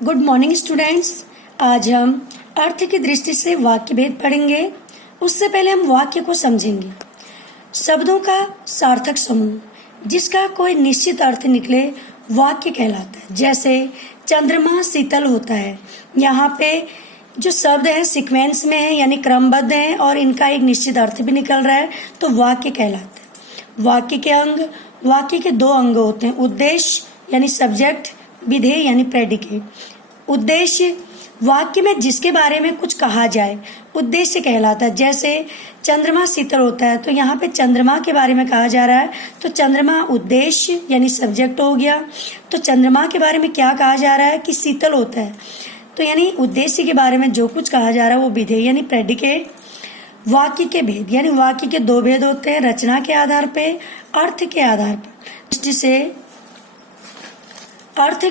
Good morning students. आज हम अर्थ की दृष्टि से वाक्य भेद पढ़ेंगे। उससे पहले हम वाक्य को समझेंगे। शब्दों का सार्थक समूह जिसका कोई निश्चित अर्थ निकले वाक्य कहलाता है। जैसे चंद्रमा शीतल होता है। यहाँ पे जो शब्द है सीक्वेंस में है यानी क्रमबद्ध है और इनका एक निश्चित अर्थ भी निकल रहा है तो वाक्य कहलाता है। वाक्य के अंग, वाक्य के दो अंग होते हैं, उद्देश्य यानी सब्जेक्ट, विधेय यानी प्रेडिकेट। उद्देश्य वाक्य में जिसके बारे में कुछ कहा जाए उद्देश्य कहलाता है। जैसे चंद्रमा शीतल होता है तो यहाँ पे चंद्रमा के बारे में कहा जा रहा है तो चंद्रमा उद्देश्य यानी सब्जेक्ट हो गया। तो चंद्रमा के बारे में क्या कहा जा रहा है कि शीतल होता है, तो यानी उद्देश्य के बारे में जो कुछ कहा जा रहा है वो विधेय यानी प्रेडिकेट। वाक्य के भेद यानी वाक्य के दो भेद होते हैं, रचना के आधार पे, अर्थ के आधार पर। दृष्टि से अर्थ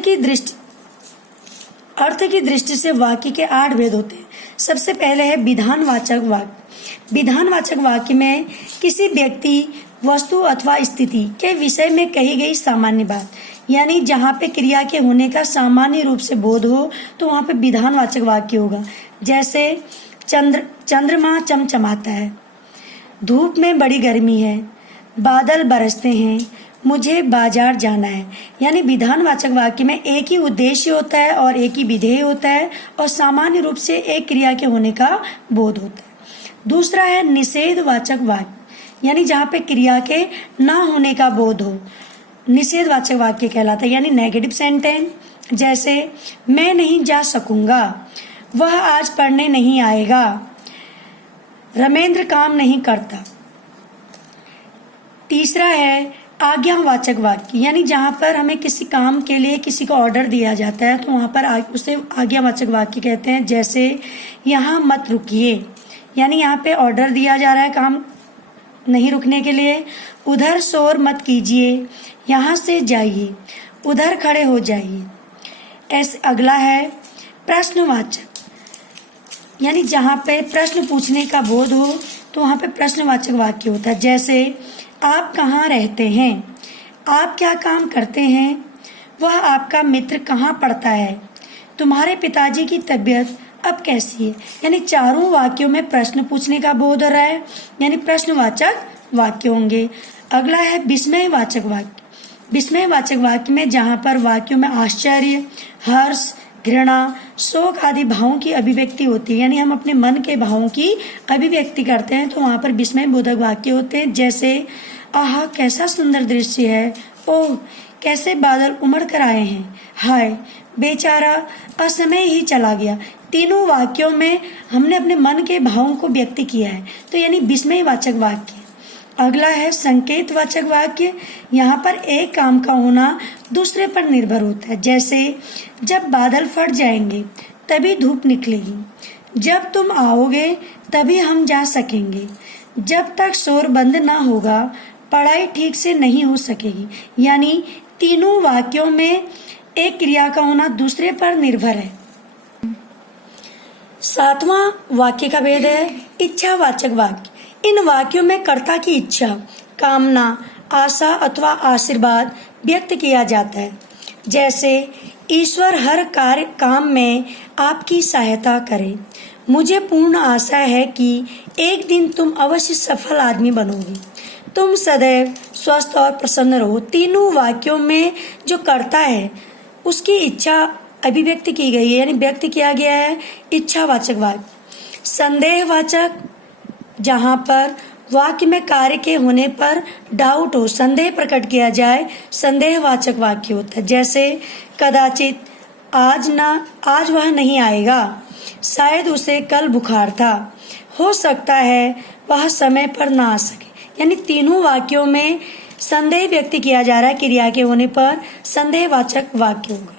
की दृष्टि से वाक्य के 8 भेद होते हैं। सबसे पहले है विधानवाचक वाक्य। विधानवाचक वाक्य में किसी व्यक्ति, वस्तु अथवा स्थिति के विषय में कही गई सामान्य बात, यानी जहाँ पे क्रिया के होने का सामान्य रूप से बोध हो तो वहाँ पे विधानवाचक वाक्य होगा। जैसे चंद्रमा चमचमाता है, धूप में बड़ी गर्मी है, बादल बरसते हैं, मुझे बाजार जाना है। यानी विधानवाचक वाक्य में एक ही उद्देश्य होता है और एक ही विधेय होता है और सामान्य रूप से एक क्रिया के होने का बोध होता है। दूसरा है निषेधवाचक वाक्य, यानी जहाँ पे क्रिया के ना होने का बोध हो, निषेधवाचक वाक्य कहलाता है, यानी नेगेटिव सेंटेंस। जैसे मैं नहीं जा सकूंगा, वह आज पढ़ने नहीं आएगा, रमेंद्र काम नहीं करता। तीसरा है आज्ञावाचक वाक्य, यानी जहाँ पर हमें किसी काम के लिए किसी को ऑर्डर दिया जाता है तो वहाँ पर उसे आज्ञावाचक वाक्य कहते हैं। जैसे यहाँ मत रुकिए, यानी यहाँ पे ऑर्डर दिया जा रहा है काम नहीं रुकने के लिए। उधर शोर मत कीजिए, यहाँ से जाइए, उधर खड़े हो जाइए। ऐसे अगला है प्रश्नवाचक, यानी जहाँ पे प्रश्न पूछने का बोध हो तो वहाँ पे प्रश्नवाचक वाक्य होता है। जैसे आप कहाँ रहते हैं, आप क्या काम करते हैं, वह आपका मित्र कहाँ पढ़ता है, तुम्हारे पिताजी की तबीयत अब कैसी है। यानी चारों वाक्यों में प्रश्न पूछने का बोध हो रहा है, यानी प्रश्नवाचक वाक्य होंगे। अगला है विस्मयवाचक वाक्य। विस्मयवाचक वाक्य में जहाँ पर वाक्यों में आश्चर्य, हर्ष, घृणा, शोक आदि भावों की अभिव्यक्ति होती है, यानी हम अपने मन के भावों की अभिव्यक्ति करते हैं तो वहाँ पर विस्मय बोधक वाक्य होते हैं। जैसे आहा कैसा सुंदर दृश्य है, ओह कैसे बादल उमड़ कर आए हैं, हाय बेचारा असमय ही चला गया। तीनों वाक्यों में हमने अपने मन के भावों को व्यक्त किया है तो यानी विस्मयवाचक वाक्य। अगला है संकेतवाचक वाक्य। यहाँ पर एक काम का होना दूसरे पर निर्भर होता है। जैसे जब बादल फट जाएंगे तभी धूप निकलेगी, जब तुम आओगे तभी हम जा सकेंगे, जब तक शोर बंद ना होगा पढ़ाई ठीक से नहीं हो सकेगी। यानी तीनों वाक्यों में एक क्रिया का होना दूसरे पर निर्भर है। 7वां वाक्य का भेद है इच्छावाचक वाक्य। इन वाक्यों में कर्ता की इच्छा, कामना, आशा अथवा आशीर्वाद व्यक्त किया जाता है। जैसे ईश्वर हर कार्य काम में आपकी सहायता करे, मुझे पूर्ण आशा है कि एक दिन तुम अवश्य सफल आदमी बनोगे, तुम सदैव स्वस्थ और प्रसन्न रहो। तीनों वाक्यों में जो कर्ता है उसकी इच्छा अभिव्यक्त की गई है, यानी व्यक्त किया गया है, इच्छावाचक वाक्य। संदेहवाचक, जहाँ पर वाक्य में कार्य के होने पर डाउट हो, संदेह प्रकट किया जाए, संदेहवाचक वाक्य होता है। जैसे कदाचित आज वह नहीं आएगा, शायद उसे कल बुखार था, हो सकता है वह समय पर ना आ सके। यानी तीनों वाक्यों में संदेह व्यक्त किया जा रहा है, क्रिया के होने पर संदेहवाचक वाक्य होगा।